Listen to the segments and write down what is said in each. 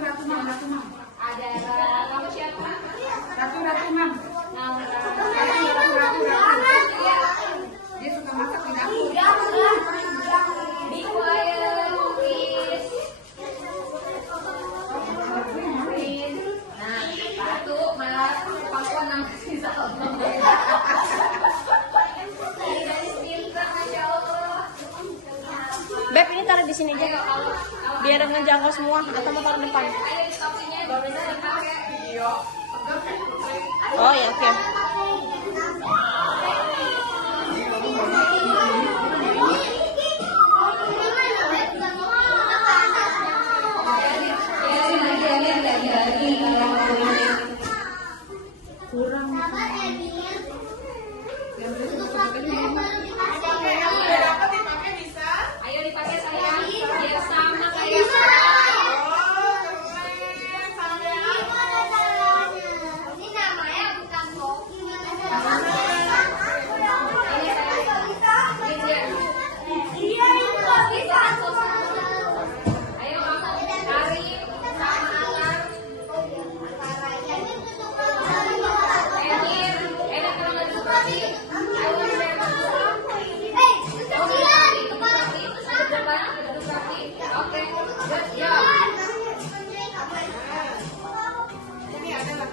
Ratu Mam. Ada kamu siapa? Ratu Mam. Nama Ratu. Dia suka masak di dapur. Be quiet, please. Nah, satu malah pakuan nama sisa Allah. Dari pintar, Masya Allah. Beb, ini taruh di sini aja. Biar ngejangkau semua atau mau taruh depan? Ayo distopinya, baru dipakai. Oh ya, oke. Kurang. Ayo dipakai sayang, biar sama kayak ini namanya bukan kopi. Ayo masuk Karim sama Alam. Emir, enak banget seperti. Ayo oke, good, ya. Ini adalah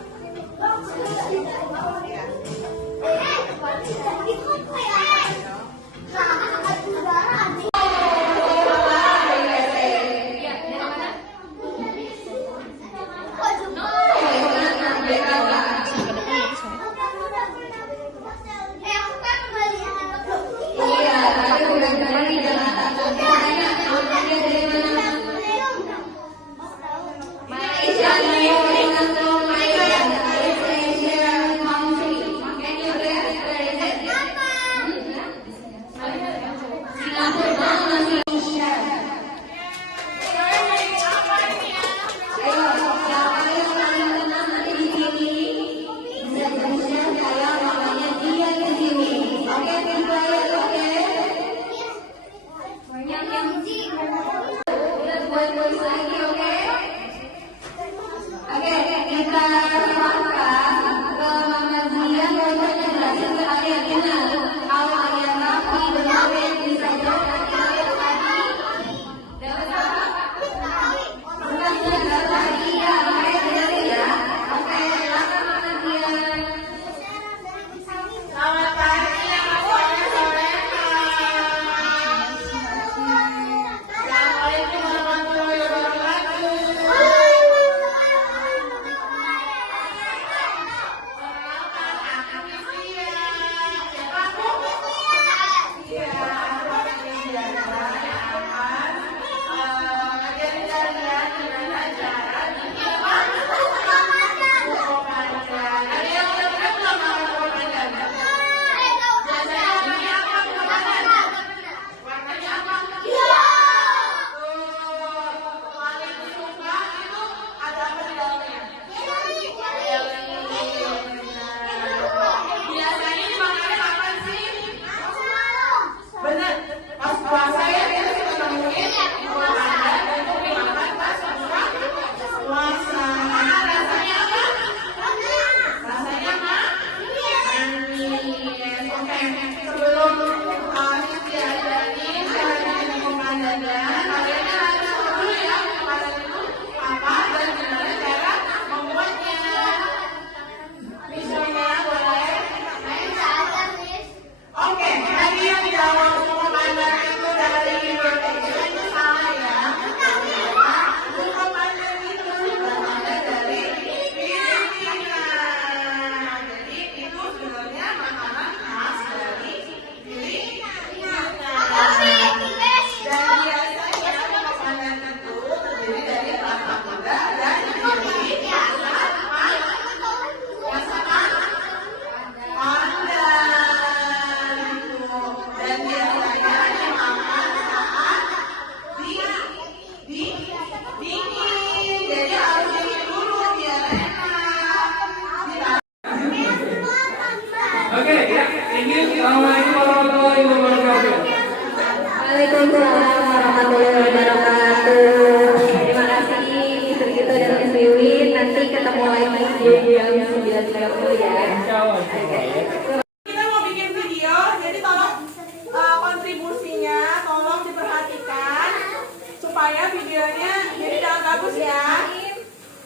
supaya videonya jadi sangat bagus ya.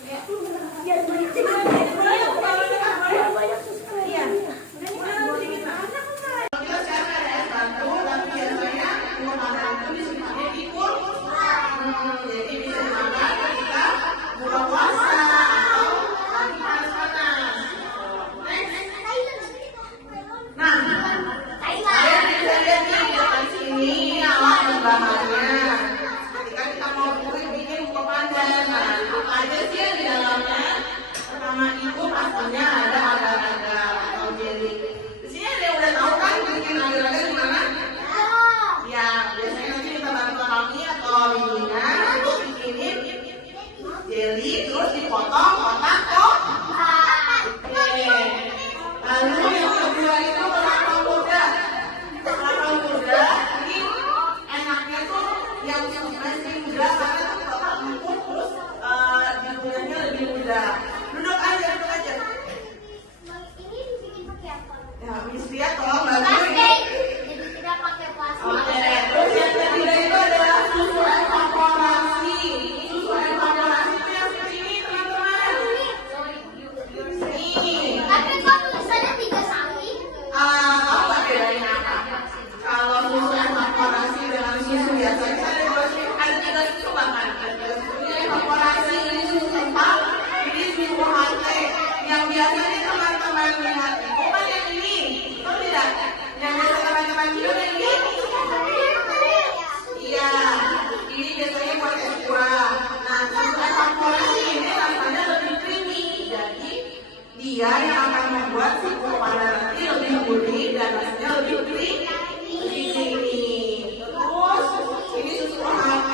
Iya. Jadi bisa dimakan ketika buka puasa atau lagi panas-panas. Nah, saya bisa lihat nih di depan sini alat dan bahannya. Ketika kita mau bikin buka pandan, nah apa aja sih yang di dalamnya? Pertama itu pastinya ada agar-agar atau jelly. Di sini ada yang udah tahu kan bikin agar-agar gimana? Ya, biasanya nanti kita bantu kami atau bimbingan untuk bikinin jelly terus dipotong kotak kok. Oke. Lalu yang kedua itu kelapa muda. Kelapa muda ini enaknya tuh yang masih muda karena tuh kelapa empuk terus digulanya lebih mudah. Duduk aja. Ini dibikin pakai apa? Ya, Miss Ria tolong bantu ini. Jadi tidak pakai plastik. Oke, terus yang ketiga itu adalah susu evaporasi. Susu evaporasi itu yang seperti ini, teman-teman. Ini. Tapi kok tulisannya 3 sapi? Tahu nggak bedanya apa? Kalau susu evaporasi dengan susu biasa, kita ada 3 susu bahkan. Ada susu evaporasi, ini susu kental, ini susu HT. Yang biasanya teman-teman lihat itu kan yang ini, tahu tidak? Yang biasa teman-teman minum yang ini. Iya, ini biasanya buat es buah. Nah, susu evaporasi ini rasanya lebih creamy, jadi dia yang akan membuat si pandan nanti lebih gurih dan rasanya lebih creamy. Terus ini susu HT.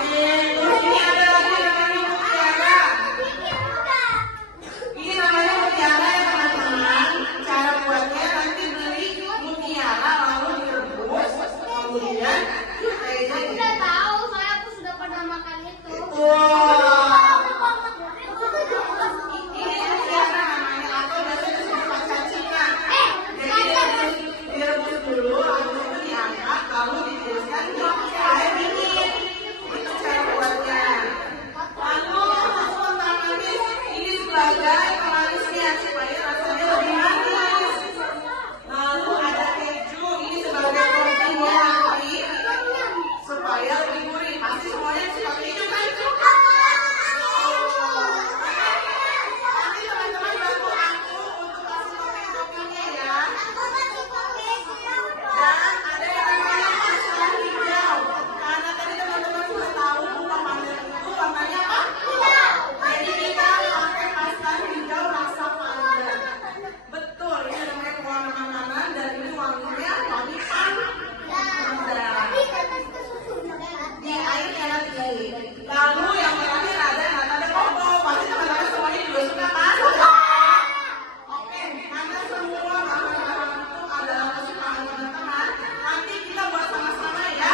Terus ini ada lagi namanya mutiara. Ini namanya mutiara ya teman-teman. Cara buatnya nanti beli mutiara lalu direbus, kemudian Aku udah tahu, soalnya aku sudah pernah makan itu. wah, ini mutiara namanya atau biasanya disebut macan Cina. Jadi direbus dulu, habis itu diangkat, lalu ditiriskan di air dingin. Itu cara buatnya. Lalu susu manis ini sebagai pemanisnya supaya rasanya lebih manis. Lalu ada keju ini sebagai toppingnya nanti supaya lebih gurih. Pasti semuanya suka keju kan? Nanti teman-teman bantu aku untuk kasih topping-toppingnya ya. Dan ada yang namanya pasta hijau. Karena tadi teman-teman sudah tahu buka pandan itu warnanya apa? Jadi kita pakai pasta hijau rasa pandan. Betul, ini namanya pewarna makanan dan ini wanginya wangi pandan. Di airnya nanti. Lalu yang terakhir ada nata koko. Pasti teman-teman semuanya juga suka kan? Oke, karena semua bahan-bahan itu adalah kesukaan teman-teman. Nanti kita buat sama-sama ya.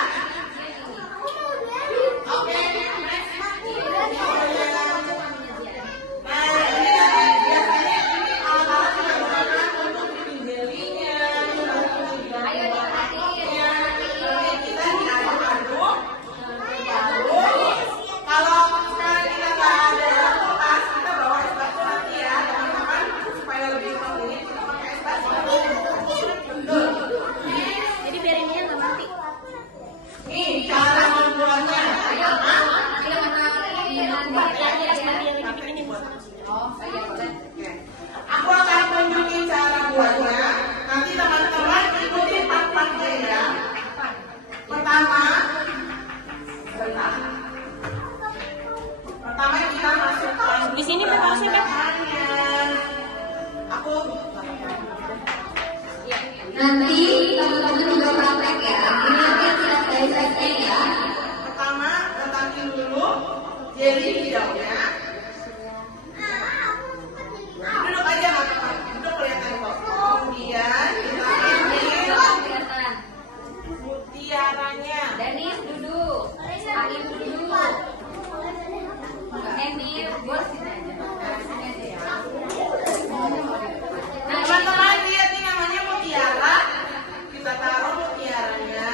Oke. Nah, ini nanti biasanya ini alat-alat yang digunakan untuk bikin jelinya, Ayo diperhatiin. nanti kita diaduk-aduk. Lalu kalau sekarang kita nggak ada kulkas, kita bawa es batu nanti ya teman-teman supaya lebih cepat ini kita pakai es batu. Betul. Jadi biar ini nggak mati. Nih cara membuatnya. Ayo, ayo Oh, iya boleh. Oke. Aku akan tunjukin cara buatnya. Nanti teman-teman ikuti part-partnya ya. Pertama, kita masukkan Di sini fokusnya, Beb. bahannya. Aku Nanti teman-teman juga praktek ya. Ini nanti kita step-stepnya ya. pertama letakin dulu jelly hijaunya. Duduk aja teman-teman, duduk kelihatan kok. Kemudian kita ambil Kelihatan. mutiaranya. Danis duduk. Ain duduk. Emir, bos sini aja. Nah, sini aja ya. Nah, Teman-teman lihat nih namanya mutiara. Kita taruh mutiaranya.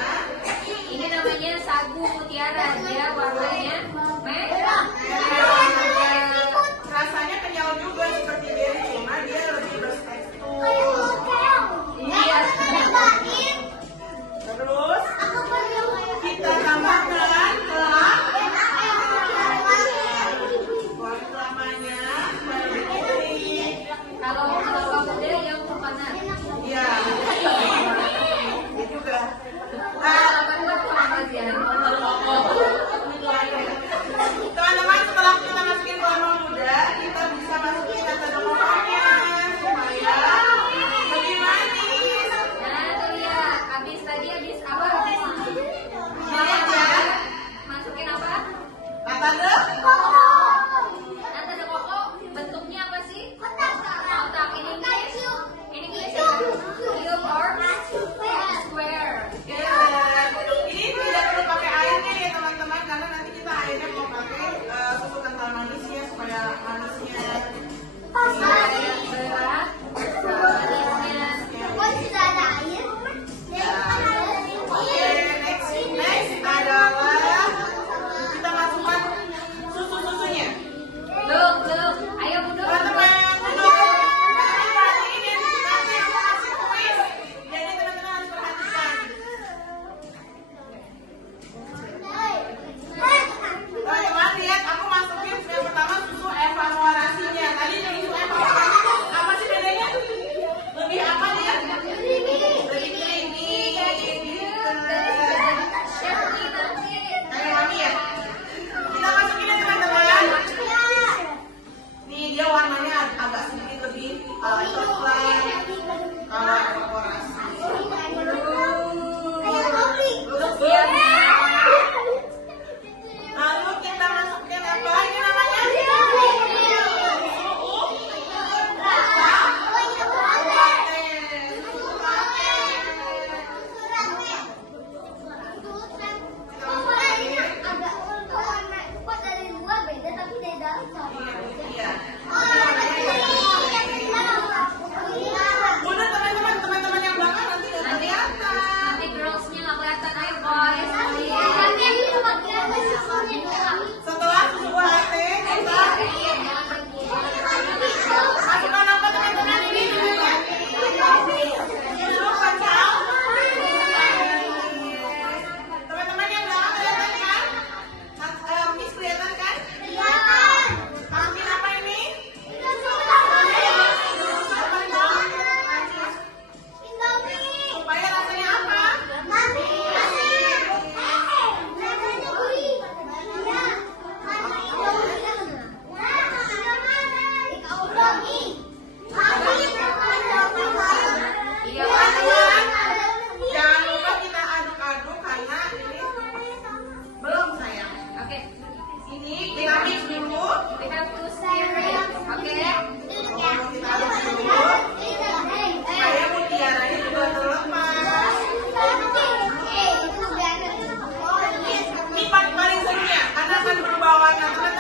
ini namanya sagu mutiara. Dia warnanya ada Nanti ada koko, bentuknya apa sih? Kotak. Ini English cube or square. Ini tidak perlu pakai airnya ya teman-teman, karena nanti kita airnya mau pakai susu kental manisnya supaya manisnya Berat. Oke, next adalah kita masukkan susu-susunya. Look. Ayo Bunda. Teman-teman, duduk. Perhatiin ya, nanti aku kasih kuis. Jadi teman-teman harus perhatikan. Teman-teman lihat, aku masukin yang pertama susu evaporasinya. Tadi susu evaporasi apa sih bedanya? Lebih apa dia? Lebih creamy. Kayak mami ya. Kita masukin ya teman-teman. Nih dia warnanya agak sedikit lebih coklat kalau evaporasi. Lalu kita masukin apa? Ini namanya Bunda, teman-teman yang belakang nanti nggak kelihatan. Nanti girlsnya nggak kelihatan. Ayo boys. Setelah susu UHT kita masukkan apa teman-teman ini namanya? Susu kacang. Teman-teman yang belakang kelihatan kan? Miss kelihatan kan? Masukin apa ini? Supaya rasanya apa? Iya. Teman-teman, jangan lupa kita aduk-aduk karena ini belum sayang. Oke. Ini kita mix dulu. We have to stir it. Oke. Kita aduk dulu. Supaya mutiaranya juga terlepas. Ini paling serunya karena akan berubah warna. Teman-teman